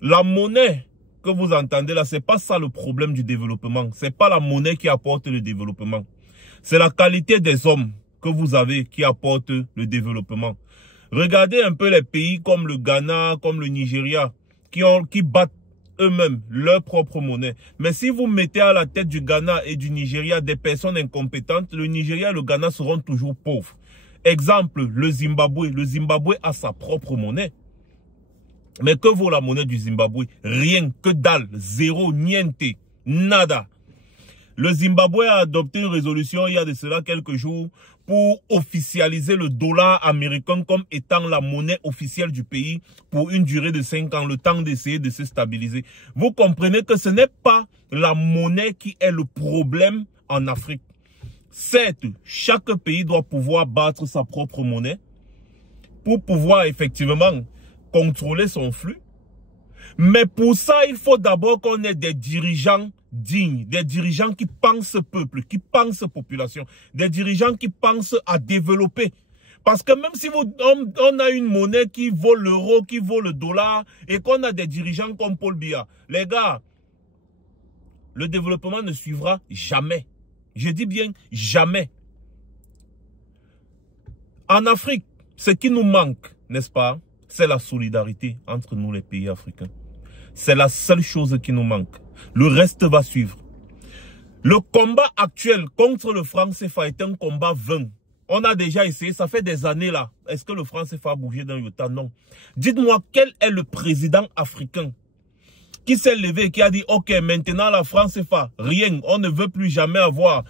La monnaie que vous entendez là, c'est pas ça le problème du développement. C'est pas la monnaie qui apporte le développement. C'est la qualité des hommes que vous avez qui apporte le développement. Regardez un peu les pays comme le Ghana, comme le Nigeria, qui battent eux-mêmes leur propre monnaie. Mais si vous mettez à la tête du Ghana et du Nigeria des personnes incompétentes, le Nigeria et le Ghana seront toujours pauvres. Exemple, le Zimbabwe. Le Zimbabwe a sa propre monnaie. Mais que vaut la monnaie du Zimbabwe? Rien, que dalle, zéro, niente, nada. Le Zimbabwe a adopté une résolution il y a de cela quelques jours pour officialiser le dollar américain comme étant la monnaie officielle du pays pour une durée de 5 ans, le temps d'essayer de se stabiliser. Vous comprenez que ce n'est pas la monnaie qui est le problème en Afrique. Certes, chaque pays doit pouvoir battre sa propre monnaie pour pouvoir effectivement contrôler son flux. Mais pour ça, il faut d'abord qu'on ait des dirigeants dignes, des dirigeants qui pensent peuple, qui pensent population, des dirigeants qui pensent à développer. Parce que même si on a une monnaie qui vaut l'euro, qui vaut le dollar, et qu'on a des dirigeants comme Paul Biya, les gars, le développement ne suivra jamais. Je dis bien jamais. En Afrique, ce qui nous manque, n'est-ce pas, c'est la solidarité entre nous les pays africains. C'est la seule chose qui nous manque. Le reste va suivre. Le combat actuel contre le franc CFA est un combat vain. On a déjà essayé, ça fait des années là. Est-ce que le franc CFA a bougé d'un iota? Non. Dites-moi, quel est le président africain qui s'est levé et qui a dit, ok, maintenant la France CFA, rien, on ne veut plus jamais avoir.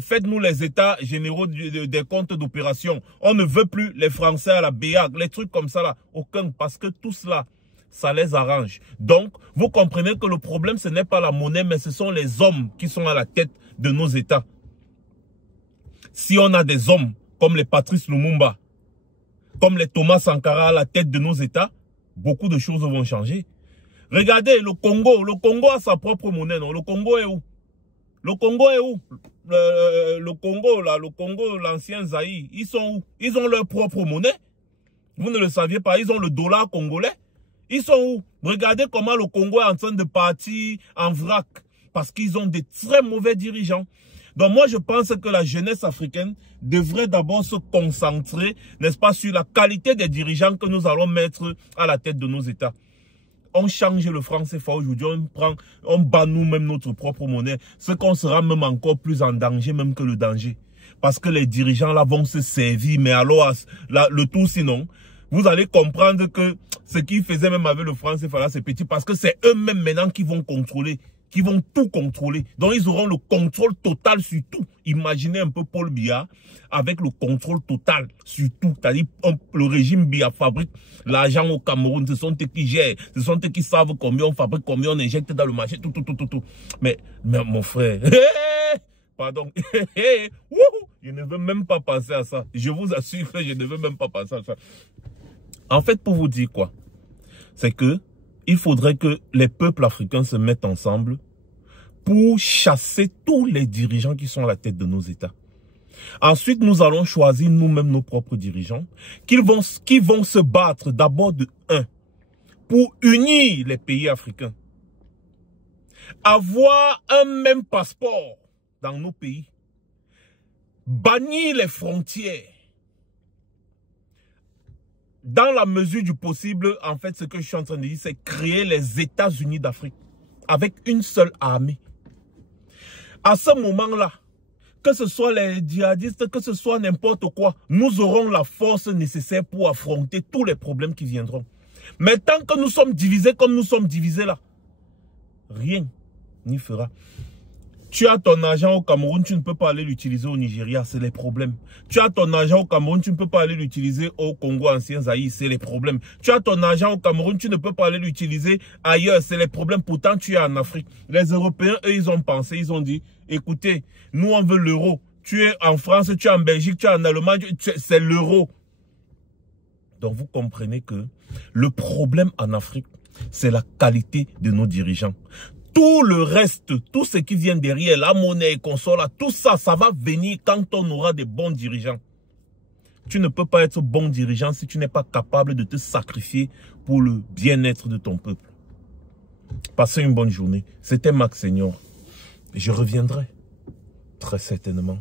Faites-nous les états généraux des comptes d'opération. On ne veut plus les Français à la BEAC, les trucs comme ça là. Aucun, parce que tout cela, ça les arrange. Donc, vous comprenez que le problème, ce n'est pas la monnaie, mais ce sont les hommes qui sont à la tête de nos États. Si on a des hommes comme les Patrice Lumumba, comme les Thomas Sankara à la tête de nos États, beaucoup de choses vont changer. Regardez, le Congo a sa propre monnaie, non? Le Congo est où? Le Congo est où? Le Congo, là, le Congo, l'ancien Zaïre, ils sont où? Ils ont leur propre monnaie. Vous ne le saviez pas, ils ont le dollar congolais. Ils sont où? Regardez comment le Congo est en train de partir en vrac. Parce qu'ils ont des très mauvais dirigeants. Donc moi, je pense que la jeunesse africaine devrait d'abord se concentrer, n'est-ce pas, sur la qualité des dirigeants que nous allons mettre à la tête de nos États. On change le franc CFA aujourd'hui, on bat nous-mêmes notre propre monnaie. Ce qu'on sera même encore plus en danger même que le danger. Parce que les dirigeants là vont se servir. Mais alors, le tout sinon, vous allez comprendre que ce qu'ils faisaient même avec le franc CFA là, c'est petit. Parce que c'est eux-mêmes maintenant qui vont contrôler. Qui vont tout contrôler. Donc, ils auront le contrôle total sur tout. Imaginez un peu Paul Biya avec le contrôle total sur tout. C'est-à-dire, le régime Biya fabrique l'argent au Cameroun. Ce sont eux qui gèrent. Ce sont eux qui savent combien on fabrique, combien on injecte dans le marché, tout. Mais mon frère, pardon, je ne veux même pas penser à ça. Je vous assure que je ne veux même pas penser à ça. En fait, pour vous dire quoi, c'est que il faudrait que les peuples africains se mettent ensemble pour chasser tous les dirigeants qui sont à la tête de nos États. Ensuite, nous allons choisir nous-mêmes nos propres dirigeants qui vont se battre d'abord de un pour unir les pays africains. Avoir un même passeport dans nos pays. Bannir les frontières. Dans la mesure du possible, en fait, ce que je suis en train de dire, c'est créer les États-Unis d'Afrique avec une seule armée. À ce moment-là, que ce soit les djihadistes, que ce soit n'importe quoi, nous aurons la force nécessaire pour affronter tous les problèmes qui viendront. Mais tant que nous sommes divisés comme nous sommes divisés là, rien n'y fera. Tu as ton argent au Cameroun, tu ne peux pas aller l'utiliser au Nigeria, c'est les problèmes. Tu as ton argent au Cameroun, tu ne peux pas aller l'utiliser au Congo ancien Zaïre, c'est les problèmes. Tu as ton argent au Cameroun, tu ne peux pas aller l'utiliser ailleurs, c'est les problèmes. Pourtant, tu es en Afrique. Les Européens, eux, ils ont pensé, ils ont dit, écoutez, nous on veut l'euro. Tu es en France, tu es en Belgique, tu es en Allemagne, c'est l'euro. Donc vous comprenez que le problème en Afrique, c'est la qualité de nos dirigeants. Tout le reste, tout ce qui vient derrière, la monnaie et consorts, tout ça, ça va venir quand on aura des bons dirigeants. Tu ne peux pas être bon dirigeant si tu n'es pas capable de te sacrifier pour le bien-être de ton peuple. Passez une bonne journée. C'était Max Senior. Je reviendrai. Très certainement.